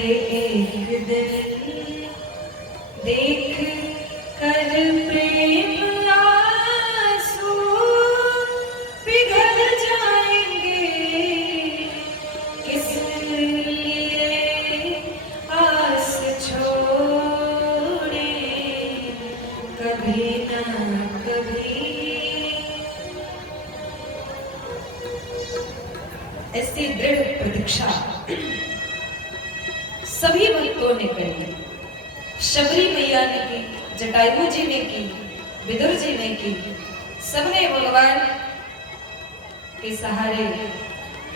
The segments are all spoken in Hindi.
एक दिन देख कर प्रेम आंसू पिघल जाएंगे, किस लिए आस छोड़े कभी ना कभी। ऐसी दृढ़ प्रतीक्षा सभी भक्तों ने करी। शबरी मैया ने की, जटायु जी ने की, विदुर जी ने की, सबने भगवान के सहारे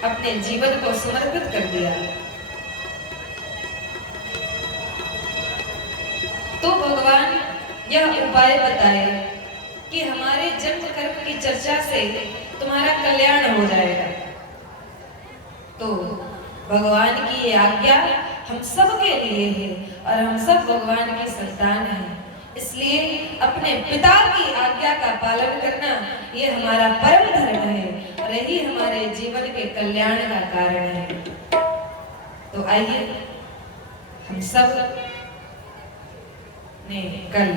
अपने जीवन को समर्पित कर दिया। तो भगवान यह उपाय बताए कि हमारे जन्म कर्म की चर्चा से तुम्हारा कल्याण हो जाएगा। तो भगवान की ये आज्ञा हम सब के लिए है और हम सब भगवान की संतान हैं, इसलिए अपने पिता की आज्ञा का पालन करना ये हमारा परम धर्म है और यही हमारे जीवन के कल्याण का कारण है। तो आइए हम सब ने कल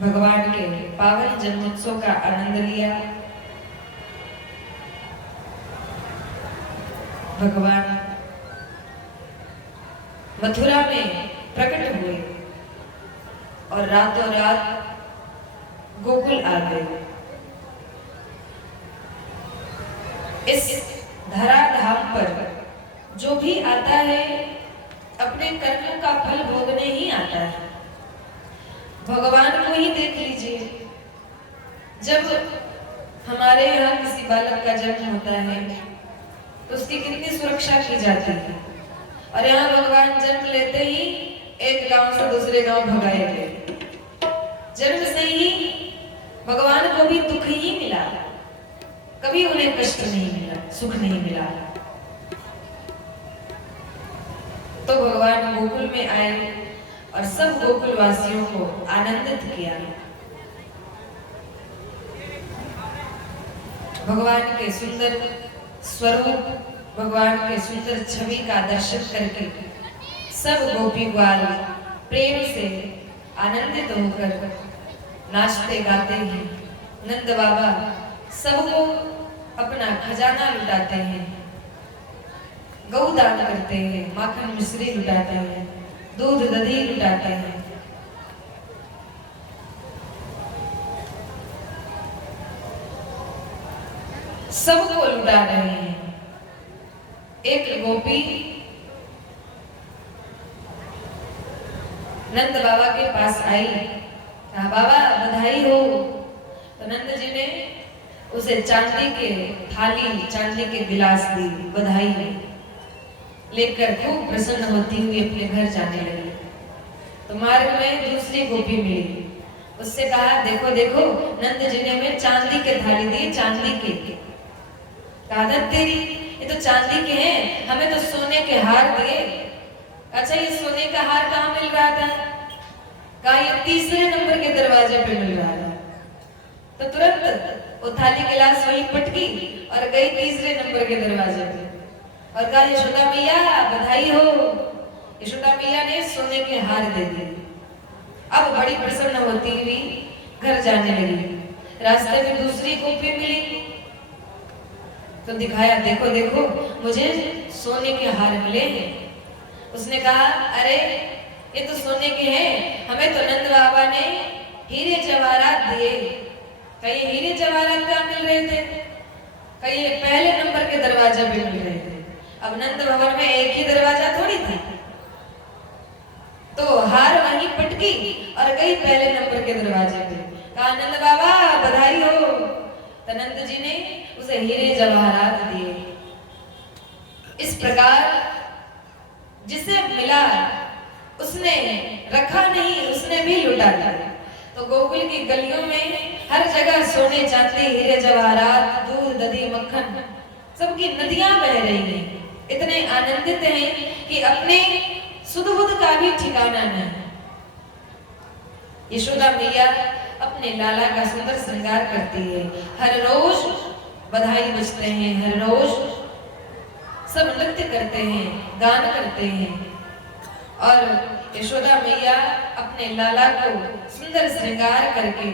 भगवान के पावन जन्मोत्सव का आनंद लिया। भगवान मथुरा में प्रकट हुए और रातों रात गोकुल आ गए। इस धराधाम पर जो भी आता है अपने कर्मों का फल भोगने ही आता है। भगवान को ही देख लीजिए, जब हमारे यहाँ किसी बालक का जन्म होता है तो उसकी कितनी सुरक्षा की जाती है, और यहाँ भगवान जन्म लेते ही एक गांव से दूसरे गांव भगाए गए। जन्म से ही भगवान को भी दुख ही मिला, कभी उन्हें कष्ट नहीं मिला, सुख नहीं मिला। तो भगवान गोकुल में आए और सब गोकुल वासियों को आनंदित किया। भगवान के सुंदर स्वरूप, भगवान के सुंदर छवि का दर्शन करके सब गोपी ग्वाल प्रेम से आनंदित होकर नाचते गाते हैं। नंद बाबा सबको अपना खजाना लुटाते हैं, गौदान करते हैं, माखन मिश्री लुटाते हैं, दूध दही लुटाते हैं। सबको लुटा रहे हैं। एक गोपी नंद बाबा के पास आई, कहा बाबा बधाई हो। तो नंद जी ने उसे चांदी के थाली, चांदी के गिलास दी, बधाई लेकर खूब प्रसन्न होती हुई अपने घर जाने लगी। तो मार्ग में दूसरी गोपी मिली, उससे कहा देखो देखो नंद जी ने हमें चांदी के थाली दी, चांदी के। कहा तेरी ये तो चांदी के हैं, हमें तो सोने के हार दिए। अच्छा ये सोने का हार कहाँ मिल रहा था? कहा ये तीसरे नंबर के दरवाजे पे मिल रहा था। तो तुरंत वो थाली गिलास वहीं पटकी और गई तीसरे नंबर के दरवाजे पे और कहा यशोदा मैया बधाई हो। यशोदा मैया ने सोने के हार दे दिए। अब बड़ी प्रसन्न होती हुई घर जाने लगी। रास्ते में दूसरी गोपी मिली तो दिखाया देखो देखो मुझे सोने के हार मिले हैं। उसने कहा अरे ये तो सोने के हैं, हमें तो नंद बाबा ने हीरे जवाहरात दिए। कहीं हीरे जवाहरात कहाँ मिल रहे थे? कहीं पहले नंबर के दरवाजे पे मिल रहे थे। अब नंद भवन में एक ही दरवाजा थोड़ी था, तो हार वहीं पटकी और गई पहले नंबर के दरवाजे पे। कहा नंद बाबा बधाई हो। तो नंद जी ने उसे हीरे जवाहरात दिए। इस प्रकार जिसे मिला उसने रखा नहीं, उसने भी लुटा दिया। तो गोकुल की गलियों में हर जगह सोने चांदी, हीरे जवाहरात, दूध दही मक्खन सबकी नदियां बह रही हैं। इतने आनंदित हैं कि अपने सुध बुध का भी ठिकाना नहीं। यशोदा मैया अपने लाला का सुंदर श्रृंगार करती है। हर रोज बधाई बजते हैं, हर रोज सब नृत्य करते हैं, गान करते हैं। और यशोदा मैया अपने लाला को सुंदर श्रृंगार करके,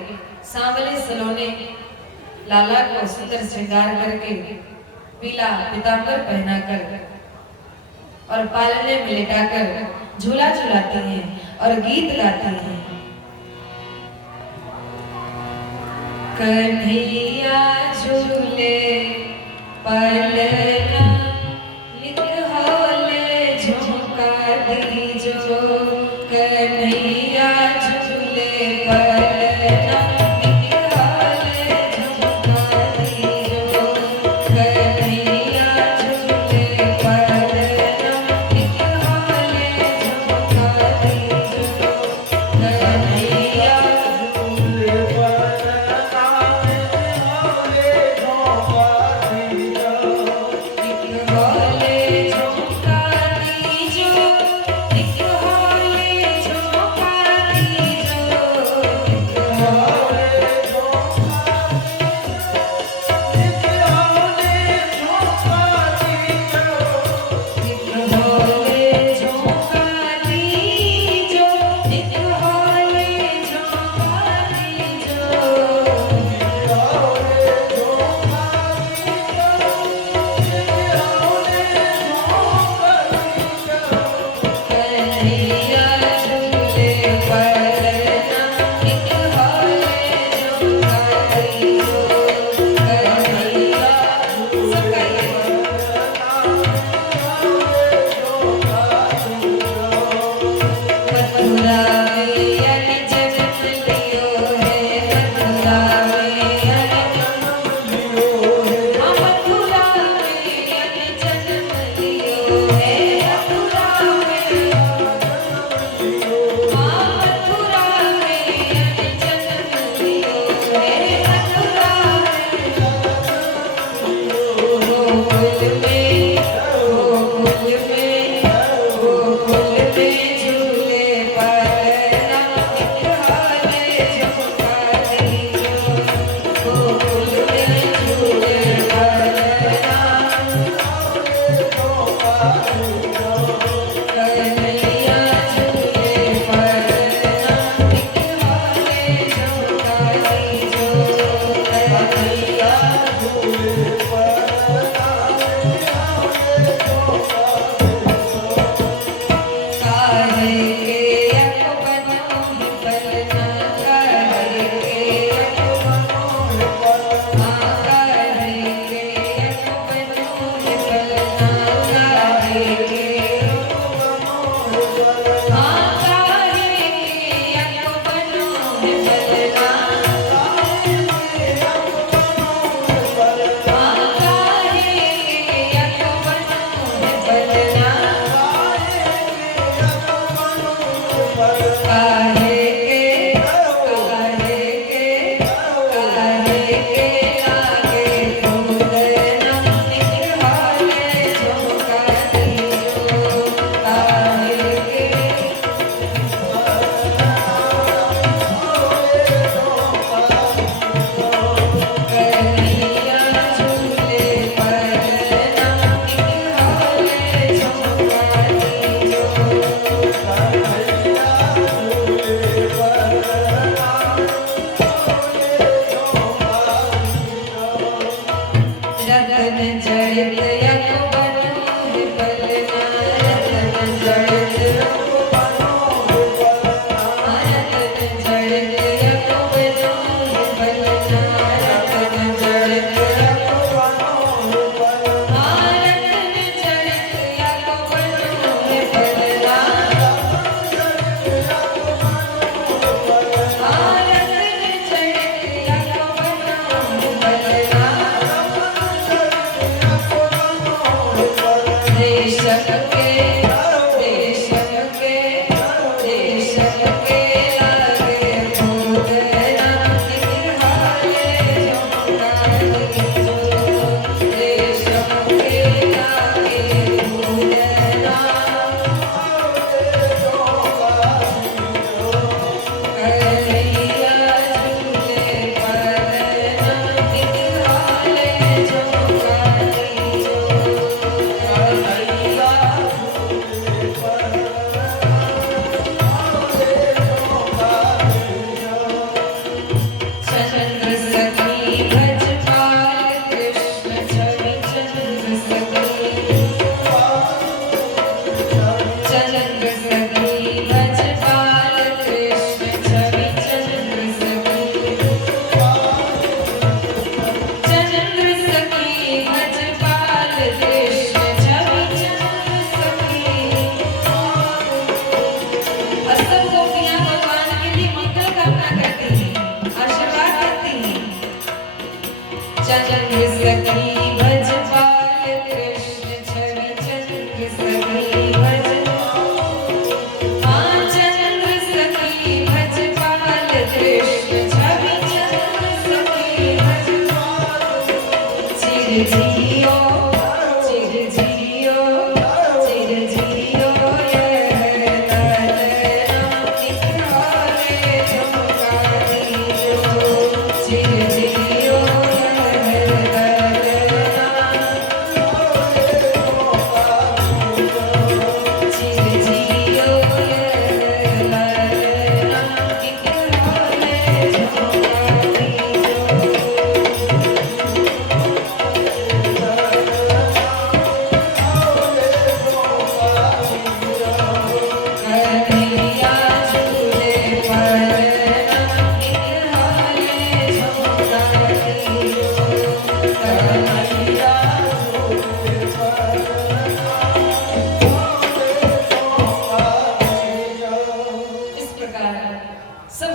सांवले सलोने लाला को सुंदर श्रृंगार करके पीला पीतांबर पहनाकर और पालने में लेटाकर झूला झुलाती हैं और गीत गाती हैं। कन्हैया झूले पलना नित होले झुमका दीजो, कन्हैया झूले पलना नित होले झुमका दीजो, कन्हैया झूले पलना नित होले झुमका दीजो, कन्हैया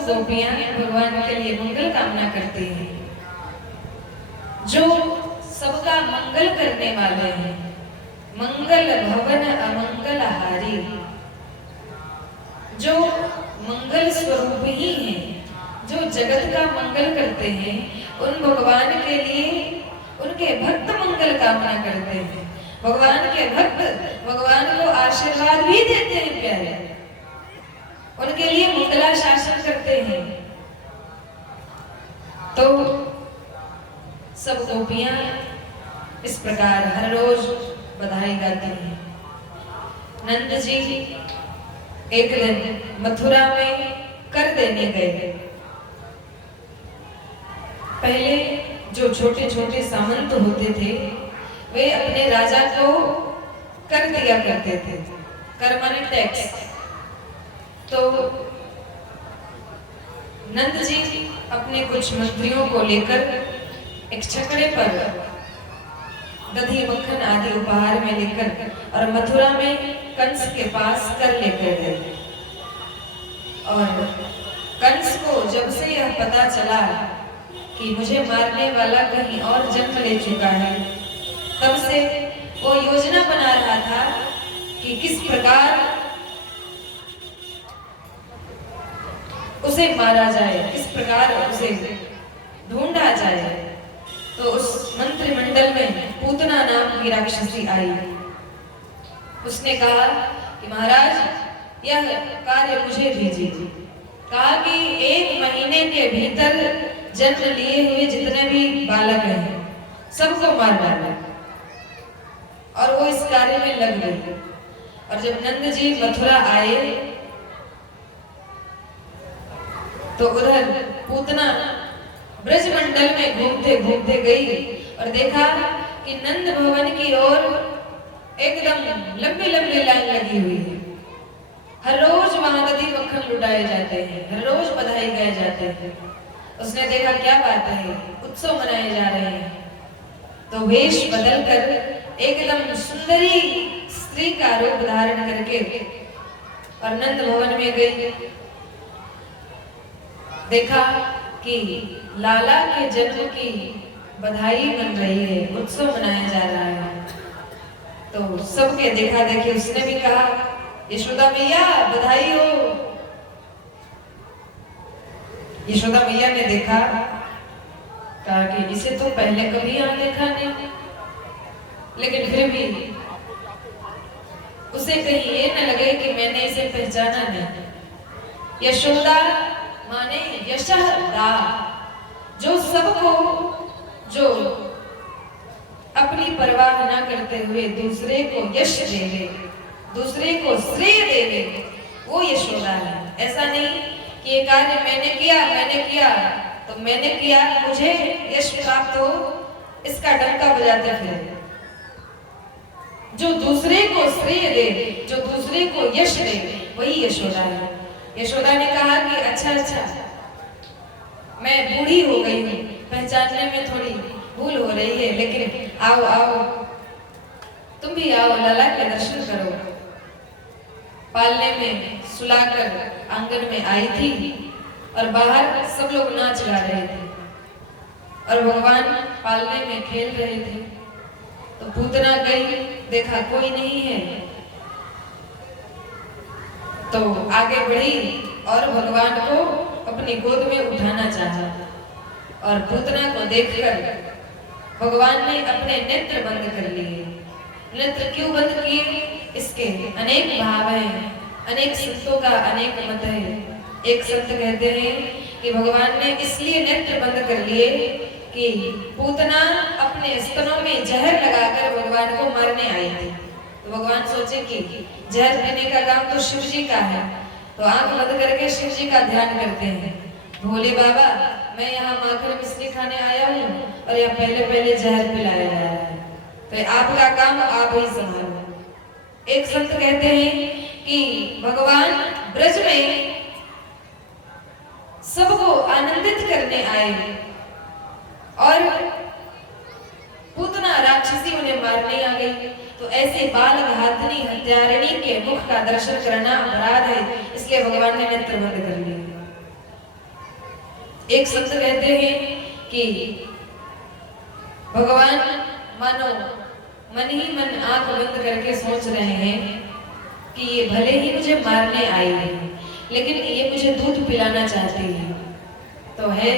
गोपियां भगवान के लिए मंगल कामना करती हैं। जो सबका मंगल करने वाले हैं, मंगल भवन अमंगल हारी, जो मंगल स्वरूप ही हैं, जो जगत का मंगल करते हैं, उन भगवान के लिए उनके भक्त मंगल कामना करते हैं। भगवान के भक्त भगवान को आशीर्वाद भी देते हैं प्यारे, उनके लिए मंगला शासन करते हैं। तो सब गोपियां इस प्रकार हर रोज बधाई गाती हैं। नंद जी एक दिन मथुरा में कर देने गए। पहले जो छोटे छोटे सामंत होते थे वे अपने राजा को कर दिया करते थे, कर माने टैक्स। तो नंद जी अपने कुछ मंत्रियों को लेकर एक छकड़े पर दही मक्खन आदि उपहार में लेकर और मथुरा में कंस के पास कर लेकर गए। और कंस को जब से यह पता चला कि मुझे मारने वाला कहीं और जन्म ले चुका है, तब से वो योजना बना रहा था कि किस प्रकार उसे मारा जाए, किस प्रकार उसे ढूंढा जाए। तो उस मंत्रिमंडल में पूतना नाम की राक्षसी आई। उसने कहा कि महाराज यह कार्य मुझे दीजिए। कहा कि 1 महीने के भीतर जन्म लिए हुए जितने भी बालक हैं सबको मार डाला। और वो इस कार्य में लग गई। और जब नंद जी मथुरा आए तो उधर पूतना ब्रजमंडल में घूमते घूमते गई और देखा कि नंद भवन की ओर एकदम लंबी लंबी लाइन लगी हुई है। हर रोज वहां दही मक्खन लुटाए जाते हैं, हर रोज बधाई गाए जाते हैं। उसने देखा क्या बात है, उत्सव मनाए जा रहे हैं। तो वेश बदलकर एकदम सुंदरी स्त्री का रूप धारण करके और नंद भवन में गई। देखा कि लाला के जन्म की बधाई बन रही है, उत्सव मनाया जा रहा है। तो सबके देखा देखी उसने भी कहा यशोदा मैया बधाई हो। यशोदा मैया ने देखा, कहा कि इसे तो पहले कभी यहाँ देखा नहीं, लेकिन फिर भी उसे कहीं ये न लगे कि मैंने इसे पहचाना नहीं। यशोदा माने यशदा, जो सबको, जो अपनी परवाह न करते हुए दूसरे को यश देवे, दूसरे को श्रेय देवे, वो यशोदा है। ऐसा नहीं कि ये कार्य मैंने किया तो मैंने किया, मुझे यश प्राप्त हो, इसका डंका बजाते फिरे। जो दूसरे को श्रेय दे, जो दूसरे को यश दे, वही यशोदा है। यशोदा ने कहा कि अच्छा मैं बूढ़ी हो गई हूँ, पहचानने में थोड़ी भूल हो रही है, लेकिन आओ आओ तुम भी आओ, लाला के दर्शन करो। पालने में सुलाकर आंगन में आई थी और बाहर सब लोग नाच गा रहे थे और भगवान पालने में खेल रहे थे। तो पूतना गई, देखा कोई नहीं है, तो आगे बढ़ी और भगवान को अपनी गोद में उठाना चाहा। और पूतना को देखकर भगवान ने अपने नेत्र बंद कर लिए। नेत्र क्यों बंद किए? इसके अनेक भाव हैं, अनेक संतों का अनेक मत है। एक संत कहते हैं कि भगवान ने इसलिए नेत्र बंद कर लिए कि पूतना अपने स्तनों में जहर लगाकर भगवान को मारने आई थी। तो भगवान सोचे कि जहर पीने का काम तो शिव जी का है, तो आंख बंद करके शिव जी का ध्यान करते हैं। भोले बाबा, मैं यहाँ माखन मिश्री खाने आया हूँ और यहाँ पहले पहले जहर पिलाया जा रहा है, तो आपका काम आप ही संभालो। एक संत कहते हैं कि भगवान ब्रज में सबको आनंदित करने आए और पूतना राक्षसी उन्हें मारने आ गई। तो ऐसे बाल घातनी हत्यारिणी के मुख का दर्शन करना अपराध है, इसलिए भगवान ने नेत्र बंद कर लिए। एक संत कहते हैं कि भगवान मानो मन ही मन आंख बंद करके सोच रहे हैं कि ये भले ही मुझे मारने आई है, लेकिन ये मुझे दूध पिलाना चाहती है। तो है,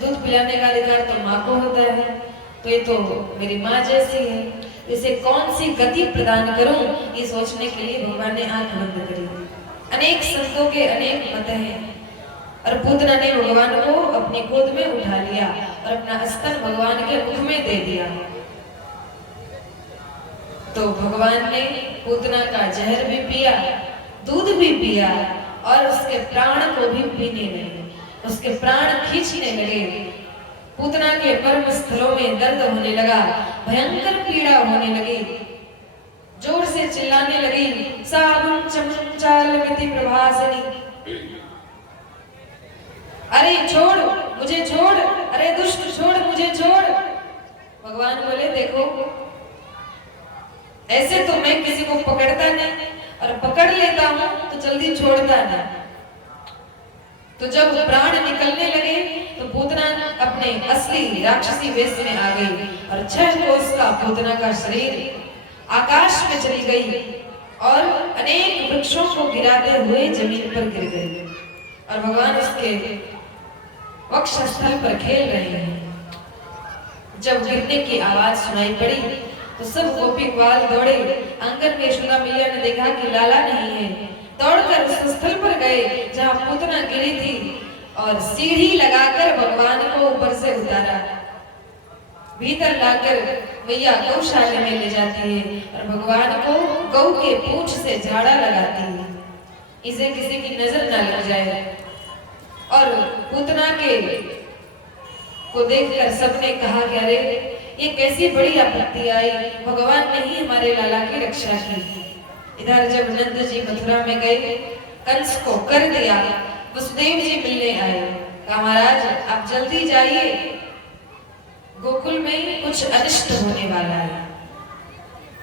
दूध पिलाने का अधिकार तो माँ को होता है, तो ये तो मेरी माँ जैसी है, इसे कौन सी गति प्रदान करूं, ये सोचने के लिए भगवान ने आंख बंद करी। अनेक संतों के अनेक मत हैं, और पूतना ने भगवान को अपनी गोद में उठा लिया और अपना स्तन भगवान के मुख में दे दिया। तो भगवान ने पूतना का जहर भी पिया, दूध भी पिया, और उसके प्राण को भी पीने लगे, उसके प्राण खींचने लगे। पूतना के मर्म स्थलों में दर्द होने लगा, भयंकर पीड़ा होने लगी, जोर से चिल्लाने लगी, साबुन चमचालमिति प्रभासिनी, अरे छोड़ मुझे छोड़, अरे दुष्ट छोड़ मुझे छोड़। भगवान बोले देखो, ऐसे तो मैं किसी को पकड़ता नहीं, और पकड़ लेता हूं तो जल्दी छोड़ता नहीं। तो जब प्राण निकलने लगे तो पूतना अपने असली राक्षसी वेश में आ गई, और 6 कोस का पूतना का शरीर आकाश में चली गई और अनेक वृक्षों को गिराते हुए जमीन पर गिर गई, और भगवान उसके वक्षस्थल पर खेल रहे हैं। जब गिरने की आवाज सुनाई पड़ी तो सब गोपी ग्वाल दौड़े। आंगन में यशोदा मैया ने देखा कि लाला नहीं है, दौड़कर उस स्थल पर गए जहां पूतना गिरी थी, और सीढ़ी लगाकर भगवान को ऊपर से उतारा, भीतर लाकर मैया गौशाला में ले जाती है और भगवान को गौ के पूंछ से झाड़ा लगाती है, इसे किसी की नजर ना लग जाए। और पूतना के को देखकर सबने कहा कि अरे ये कैसी बड़ी आपत्ति आई, भगवान ने ही हमारे लाला की रक्षा की। इधर जब नंद जी मथुरा में गए, कंस को कर दिया, वसुदेव जी मिलने आए, कहा महाराज आप जल्दी जाइए, गोकुल में कुछ अनिष्ट होने वाला है।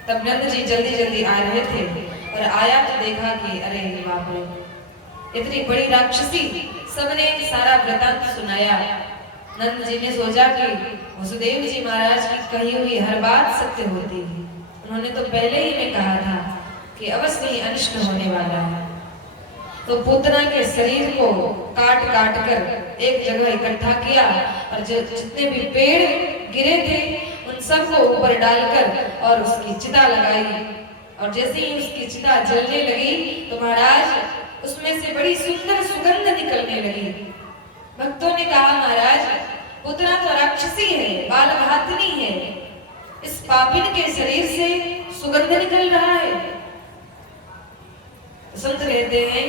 तब नंद जी जल्दी जल्दी आ रहे थे, और आया तो देखा कि अरे बाप रे, इतनी बड़ी राक्षसी। सबने सारा वृतांत सुनाया। नंद जी ने सोचा कि वसुदेव जी महाराज की कही हुई हर बात सत्य होती है, उन्होंने तो पहले ही में कहा था कि अवश्य ही अनिष्ट होने वाला है। तो पूतना के शरीर को काट काट कर एक जगह इकट्ठा किया, और जितने भी पेड़ गिरे थे उन सबको ऊपर डालकर और उसकी चिता लगाई, और जैसे ही उसकी चिता जलने लगी तो महाराज उसमें से बड़ी सुंदर सुगंध निकलने लगी। भक्तों ने कहा महाराज पूतना तो राक्षसी है, बालघातनी है, इस पापिन के शरीर से सुगंध निकल रहा है। संत कहते हैं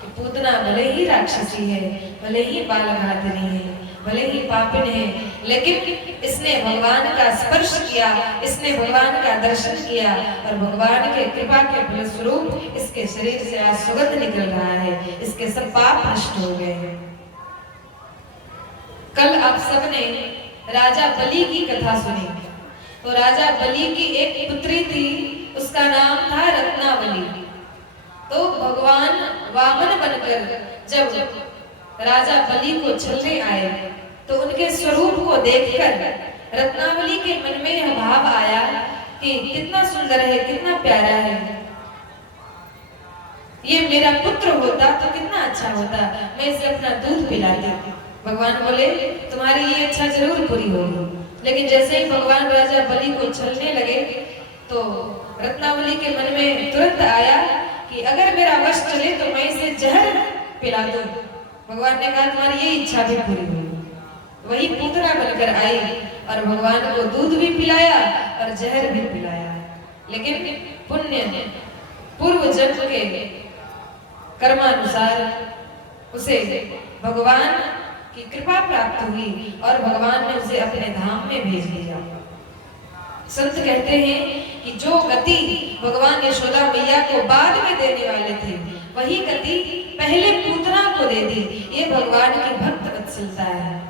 कि पूतना भले ही राक्षसी है, भले ही बालघातनी है, भले ही पापिन है, लेकिन इसने भगवान का स्पर्श किया, इसने भगवान का दर्शन किया, और भगवान के कृपा के फलस्वरूप इसके शरीर से आज सुगंध निकल रहा है, इसके सब पाप नष्ट हो गए हैं। कल आप सबने राजा बलि की कथा सुनी। तो राजा बलि की एक पुत्री थी, उसका नाम था रत्नावली। तो भगवान वामन बनकर जब राजा बलि को छलने आए तो उनके स्वरूप को देखकर रत्नावली के मन में यह भाव आया कि कितना सुंदर है, कितना प्यारा है, ये मेरा पुत्र होता तो कितना अच्छा होता, मैं इसे अपना दूध पिलाती। भगवान बोले तुम्हारी ये इच्छा जरूर पूरी होगी। लेकिन जैसे ही भगवान राजा बलि को छलने लगे तो रत्नावली के मन में तुरंत आया कि अगर मेरा वश चले तो मैं इसे जहर पिला दूं। भगवान ने कहा तुम्हारी ये इच्छा भी पूरी होगी। वही पूतना बनकर आई और भगवान को दूध भी पिलाया और जहर भी पिलाया। लेकिन पुण्य पूर्व जन्म के कर्मानुसार उसे भगवान की कृपा प्राप्त हुई और भगवान ने उसे अपने धाम में भेज दिया। संत कहते हैं कि जो गति भगवान यशोदा मैया को बाद में देने वाले थे, वही गति पहले पूतना को दे दी। ये भगवान की भक्त वत्सलता है।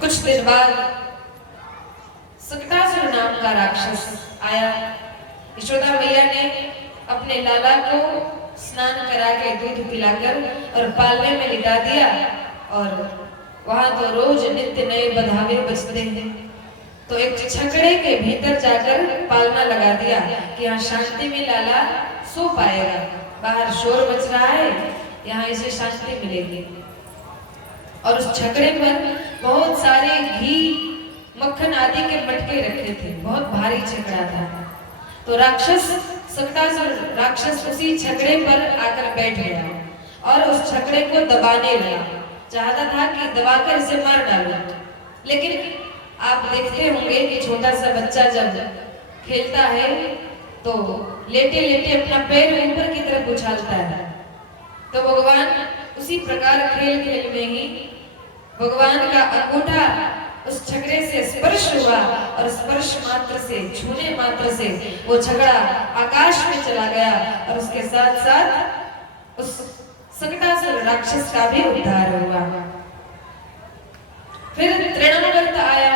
कुछ दिन बाद सुकटासुर नाम का राक्षस आया। यशोदा मैया ने अपने लाला को स्नान करा के दूध पिलाकर और पालने में लिटा दिया। और वहां तो रोज नित्य नए बधावे बजते हैं। तो एक छकड़े के भीतर जाकर पालना लगा दिया कि यहाँ शांति में लाला सो पाएगा। बाहर शोर मच रहा है, यहाँ इसे शांति मिलेगी। और उस छकड़े पर बहुत सारे घी मक्खन आदि के मटके रखे थे, बहुत भारी छकड़ा था। तो राक्षस सक्तासुर राक्षस उसी छकड़े पर आकर बैठ गया और उस छकड़े को दबाने लगा। चाहता था कि दबाकर इसे मार डालो। लेकिन आप देखते होंगे कि छोटा सा बच्चा जब खेलता है तो लेटे लेटे अपना पैर ऊपर की तरफ उछालता है। तो भगवान उसी प्रकार खेल खेल में ही भगवान का अंगूठा उस छकड़े से स्पर्श हुआ और स्पर्श मात्र से, छूने मात्र से वो छकड़ा आकाश में चला गया और उसके साथ साथ उस सक्तासुर राक्षस का भी उद्धार हुआ। फिर तृणावर्त आया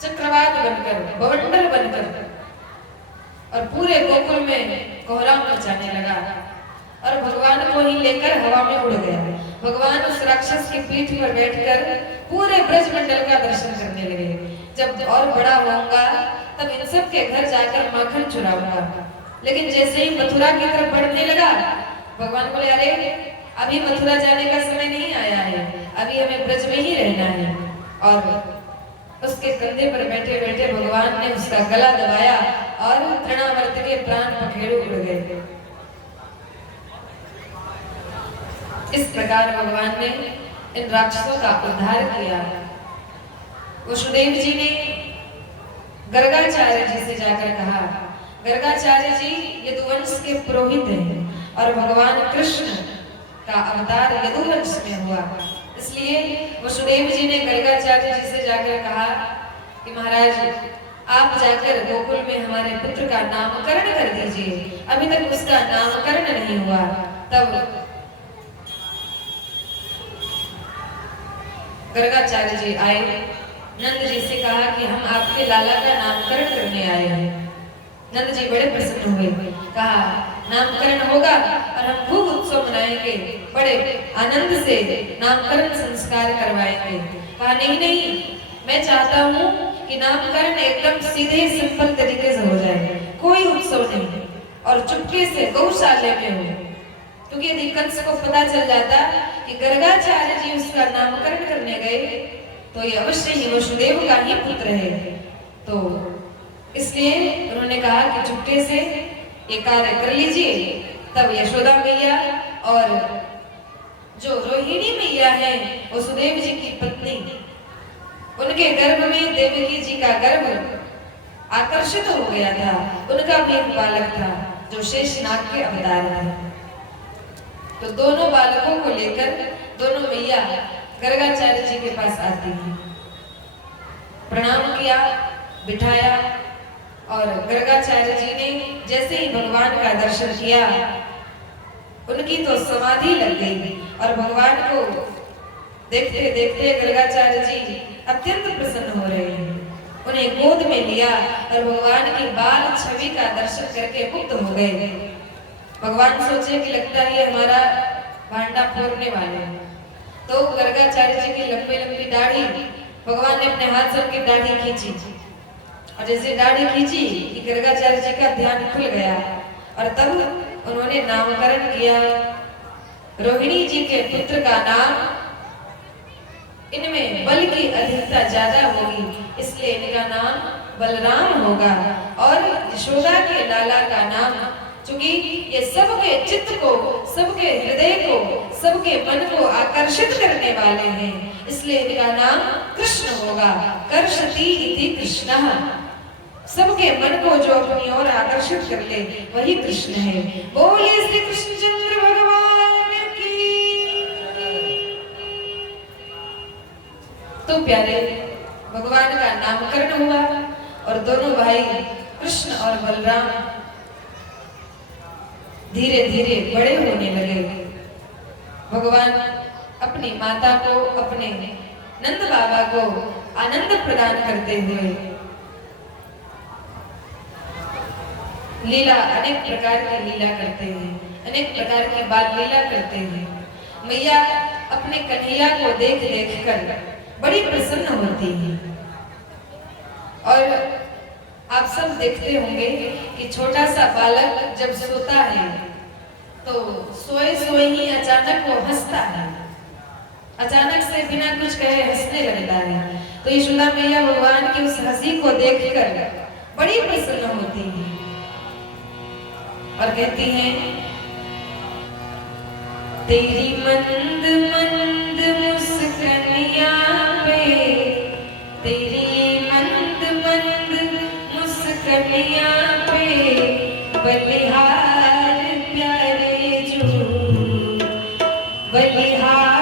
चक्रवात बनकर, बवंडर बनकर, और पूरे गोकुल में कोहराम मचाने लगा और भगवान को ही लेकर हवा में उड़ गया। भगवान उस राक्षस की पीठ पर बैठकर पूरे ब्रजमंडल का दर्शन करने लगे। जब और बड़ा होऊंगा तब इन सब के घर जाकर माखन चुराऊंगा। लेकिन जैसे ही मथुरा की तरफ बढ़ने लगा, भगवान बोले अरे अभी मथुरा जाने का समय नहीं आया है, अभी हमें ब्रज में ही रहना है। और उसके कंधे पर बैठे बैठे भगवान ने उसका गला दबाया और तृणावर्त के प्राण पखेरु उड़ गए। इस प्रकार भगवान ने इन राक्षसों का उद्धार किया। वसुदेव जी ने गर्गाचार्य जी से जाकर कहा, गर्गाचार्य जी यदुवंश के पुरोहित हैं और भगवान कृष्ण का अवतार यदुवंश में हुआ। इसलिए वसुदेव जी ने गर्गाचार्य जी से जाकर कहा कि महाराज आप जाकर गोकुल में हमारे पुत्र का नामकरण कर दीजिए, अभी तक उसका नामकरण नहीं हुआ। तब गर्गाचार्य जी आए, नंद जी से कहा कि हम आपके लाला का नामकरण करने आए हैं। नंद जी बड़े प्रसन्न हुए, कहा नामकरण होगा और हम खूब उत्सव मनाएंगे, बड़े आनंद से नामकरण संस्कार करवाएंगे। कहा नहीं नहीं, मैं चाहता हूँ कि नामकरण एकदम सीधे सिंपल तरीके से हो जाए, कोई उत्सव नहीं, और चुपके से गौशाला में हो। क्योंकि यदि कंस को पता चल जाता कि गर्गाचार्य जी उसका नामकरण करने गए तो ये अवश्य ही वसुदेव का ही पुत्र है। तो इसलिए उन्होंने कहा कि चुपके से ये कार्य कर लीजिए। तब यशोदा मैया और जो रोहिणी मैया है वसुदेव जी की पत्नी, उनके गर्भ में देवकी जी का गर्भ आकर्षित हो गया था। उनका भी एक बालक था जो शेषनाग के अवतार थे। तो दोनों बालकों को लेकर दोनों मैया गर्गाचार्य जी के पास आती हैं। प्रणाम किया, बिठाया, और गर्गाचार्य जी ने जैसे ही भगवान का दर्शन किया उनकी तो समाधि लग गई और भगवान को देखते देखते गर्गाचार्य जी अत्यंत प्रसन्न हो रहे हैं। उन्हें गोद में लिया और भगवान की बाल छवि का दर्शन करके मुक्त हो गए। भगवान सोचे कि लगता है हमारा भांडा फोड़ने वाले हैं। तो गर्गाचार्य जी की लंबी लंबी दाढ़ी, भगवान ने अपने हाथ से उनकी दाढ़ी खींची और जैसे दाढ़ी खींची कि गर्गाचार्य जी का ध्यान खुल गया और तब उन्होंने नामकरण किया। रोहिणी जी के पुत्र का नाम, इनमें बल की अधिकता ज्यादा होगी इसलिए इनका नाम बलराम होगा, और यशोदा के लाला का नाम, चूंकि ये सबके चित्त को, सबके हृदय को, सबके मन को आकर्षित करने वाले हैं, इसलिए इनका नाम कृष्ण होगा। कर्षति इति कृष्णः, सबके मन को जो अपनी ओर आकर्षित कर ले वही कृष्ण है। बोलिए श्री कृष्णचंद्र भगवान की। तो प्यारे, भगवान का नामकरण हुआ और दोनों भाई कृष्ण और बलराम धीरे धीरे बड़े होने लगे। भगवान अपनी माता को, अपने नंद बाबा को आनंद प्रदान करते हुए लीला, अनेक प्रकार की लीला करते हैं। अनेक प्रकार की बाल लीला करते हैं। मैया अपने कन्हैया को देख देख कर बड़ी प्रसन्न होती है। और आप सब देखते होंगे कि छोटा सा बालक जब सोता है तो सोए सोए ही अचानक वो हंसता है, अचानक से बिना कुछ कहे हंसने लगता है। तो यशोदा मैया भगवान की उस हंसी को देखकर बड़ी प्रसन्न होती है और कहती हैं, तेरी मंद मंद मुस्कानियां पे, तेरी मंद मंद मुस्कानियां पे बलिहार प्यारे जो, बलिहार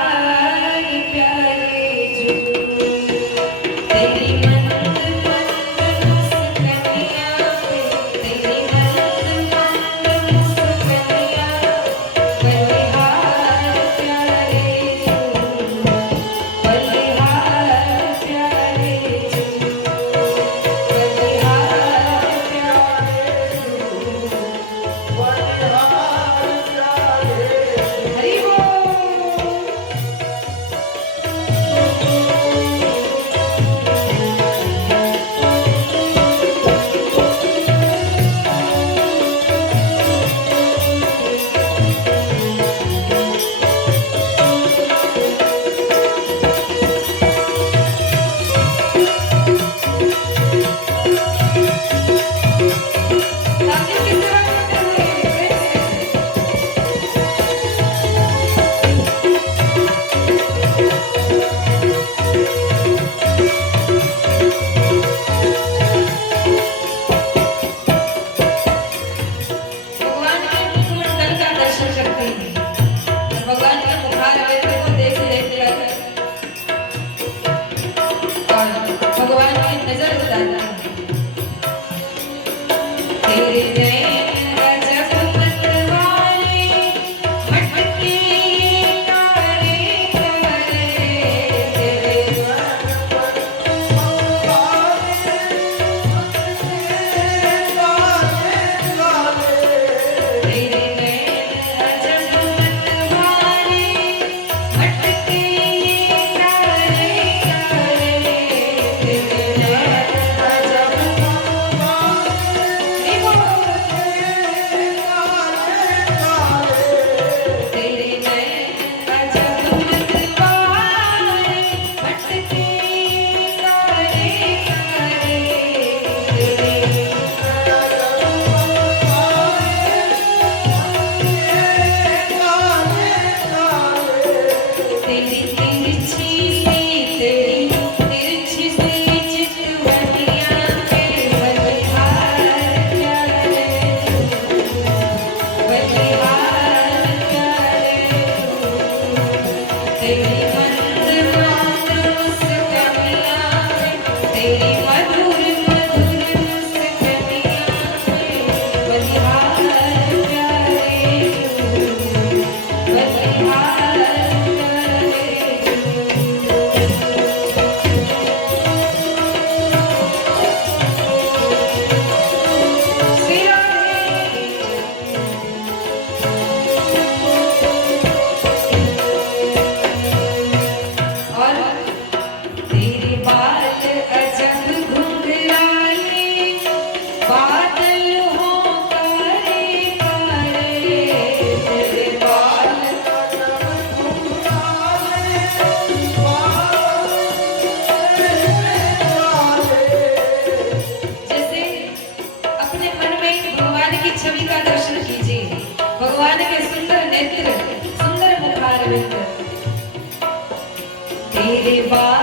तेरे बाल